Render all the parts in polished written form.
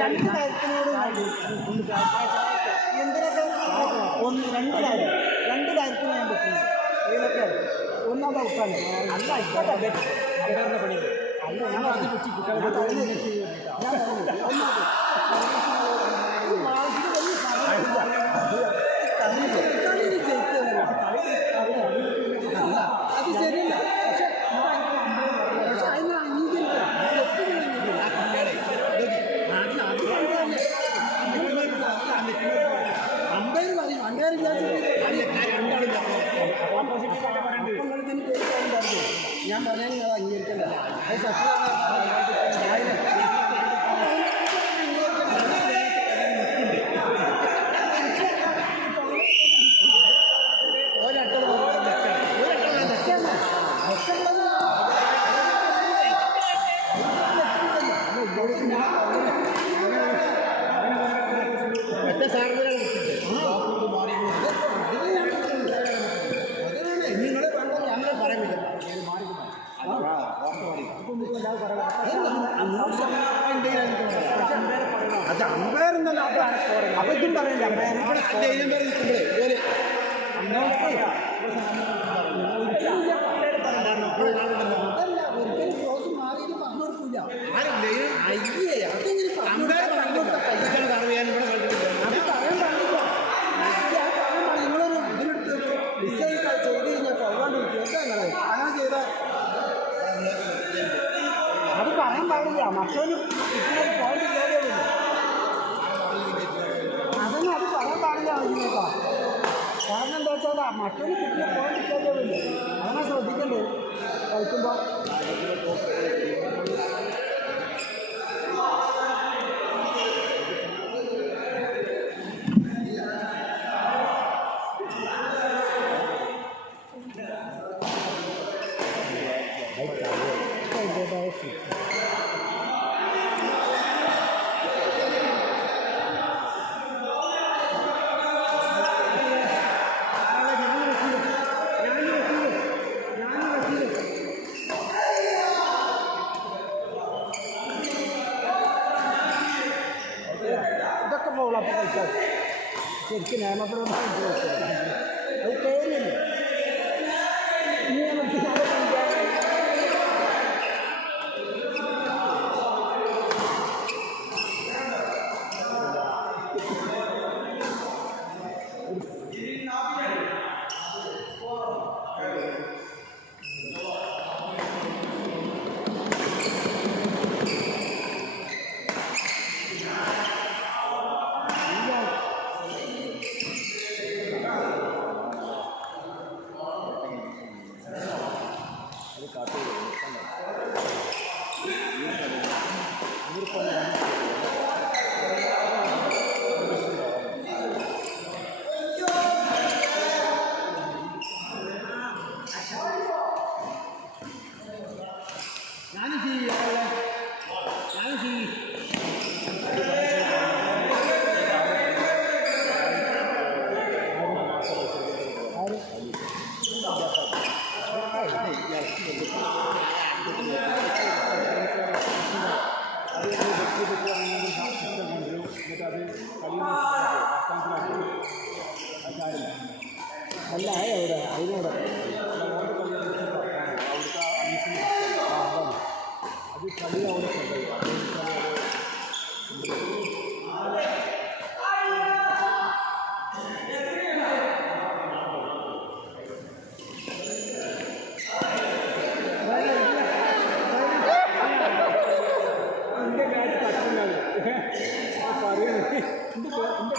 രണ്ട് കാര്യത്തിനോട് എന്തിനൊക്കെ രണ്ട് കാര്യത്തിന് ഞാൻ പറ്റുന്നു. ഇതിലൊക്കെ ഒന്നാമത് ഔട്ടാണ്. അല്ല ഇപ്പോഴത്തെ പണി അല്ല ഞാൻ പറഞ്ഞു വെച്ച് അത് ശരിയല്ല. പക്ഷെ അതിന് അംഗീകരിക്കണം. അമ്പയർ പറയും അമ്പയർ ഞാൻ പറഞ്ഞാൽ നിങ്ങൾ അംഗീകരിക്കണ്ട. അത് സത്യമാണ്. അത് അമ്പയറെന്നല്ല അപ്പൊ ഇതും പറയണ്ട. നിങ്ങളൊരു ഇതിനെടുത്ത് ഡിസൈൻ ചെയ്ത് കഴിഞ്ഞാൽ കൊള്ളാണ്ടിരിക്കും. അങ്ങനെ ചെയ്ത അത് പറയാൻ പാടില്ല. മറ്റൊരു കിട്ടുന്നൊരു പോയിന്റ് കേറിയതില്ല. അതൊന്നും അത് പറയാൻ പാടില്ല. അതിനേക്കാ കാരണം എന്താ വെച്ചാൽ മറ്റൊരു കിട്ടുന്ന പോയിന്റ് കേറിയതില്ല. അങ്ങനെ ശ്രദ്ധിക്കണ്ടേ കളിക്കുമ്പോൾ. ഇതൊക്കെ പോകണം. ശരിക്കും നിയമപ്രകാരം അത് കയറിയല്ലേ അല്ല എവിടെ അതിനോട് അത് കളി അവിടെ എൻ്റെ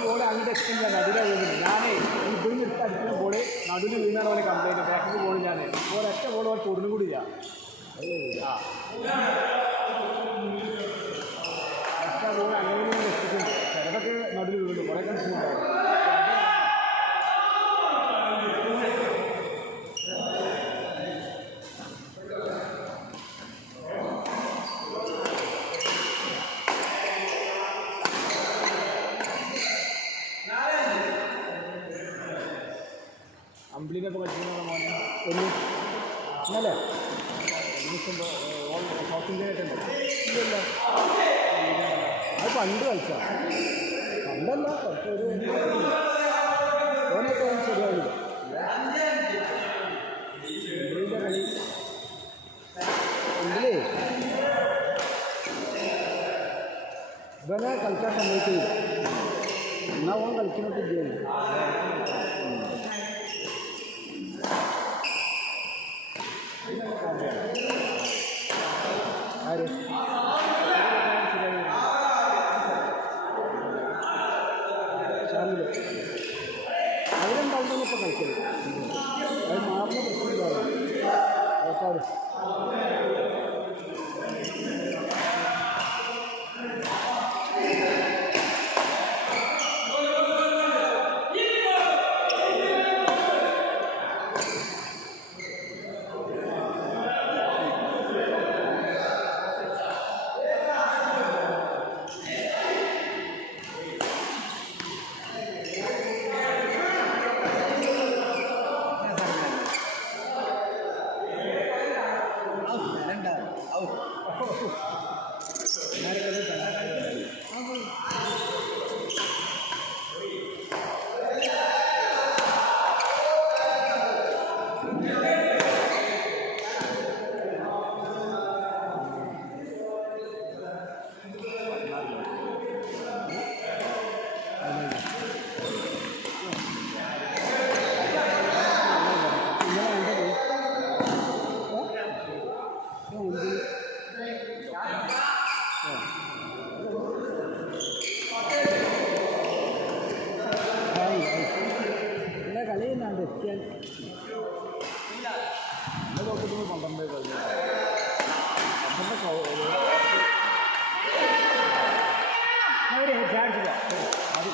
ബോൾ അങ്ങോട്ട് എക്സ്റ്റെൻഡ് ചെയ്യാൻ നടുവിൽ വീഴുന്നില്ല. ഞാനേ ഈ ബില്ല് എടുത്ത് അടിക്കുന്ന ബോള് നടുവിൽ വീണാണ് പോലെ കംപ്ലൈൻറ്റ്. ബാക്കിൽ ബോൾ ഞാൻ ഒരൊറ്റ ബോൾ പോലെ തൊടുന്നും കൂടി ഇല്ല. ഒറ്റ ബോൾ അങ്ങനെ എത്തിയിട്ടുണ്ട്. ചിലതൊക്കെ നടുവിൽ വീണു. കുറേ കൺഫ്യൂഷൻ ഉണ്ടാവും. അമ്പിളിനൊക്കെ പഠിക്കുന്ന മോനെ ഒന്ന് ഇന്നലെ സൗത്ത് ഇന്ത്യനായിട്ടുണ്ടല്ലോ. പണ്ട് കളിച്ചാ പണ്ടല്ല കുറച്ചൊരു ഓനൊക്കെ ശരിയാവില്ല കളി എങ്കിലേ ഇവനെ കളിക്കാൻ സമ്മതിക്കില്ല എന്നാ ഓൻ കളിക്കുന്നൊക്കെ ഇല്ല ആര് ഷാമില് അവരുണ്ടാവുമ്പോൾ ഇപ്പോൾ കളിക്കരുത് അത് മാറുന്ന പ്രശ്നമില്ലാതെ ആൾക്കാർ കളിയുന്നുണ്ട് എത്തിയാൽ നോക്കുന്നത് 12 കഴിഞ്ഞു അവിടെ ചാടിച്ചില്ല അത്